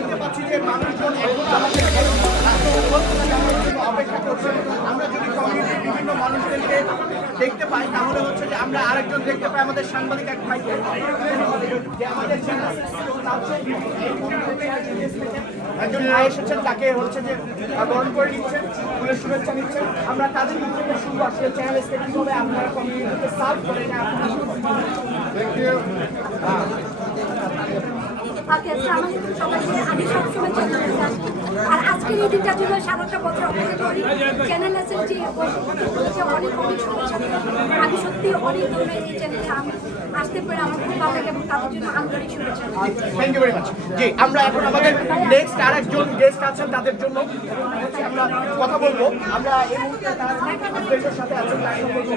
দেখতে পাচ্ছি যে মানুষজন এখন আমাদের অপেক্ষা করছে আমরা যদি কমিউনিটির বিভিন্ন মানুষদেরকে দেখতে পাই, তাহলে হচ্ছে যে আমরা আরেকজন দেখতে পাই, আমাদের সাংবাদিক এক ভাইকে যে আমাদের একজন ভাই এসেছেন, তাকে হচ্ছে যে বরণ করে নিচ্ছেন, ফুলের শুভেচ্ছা নিচ্ছেন। আমরা তাদের শুরু আসলে চ্যানেলসকে কীভাবে আপনারা কমিউনিটিকে সার্ভ করেন আমি সবসময় চ্যানেলে আর আজকের এই দিনটার জন্য সারাটা বছর অপেক্ষা করি চ্যানেল আছে যে অনেক অনেক শুভেচ্ছা আমি সত্যি অনেক ধরনের এই চ্যানেলে আমি আসতে পেরে আমার খুব ভালো লাগে এবং তাদের জন্য আন্তরিক শুভেচ্ছা থ্যাংক ইউ ভেরি মাচ জি আমরা এখন আমাদের নেক্সট আরেকজন গেস্ট আছেন তাদের জন্য আমরা কথা বলব। আমরা এই মুহূর্তে তার সাথে আছেন তার সম্পর্কে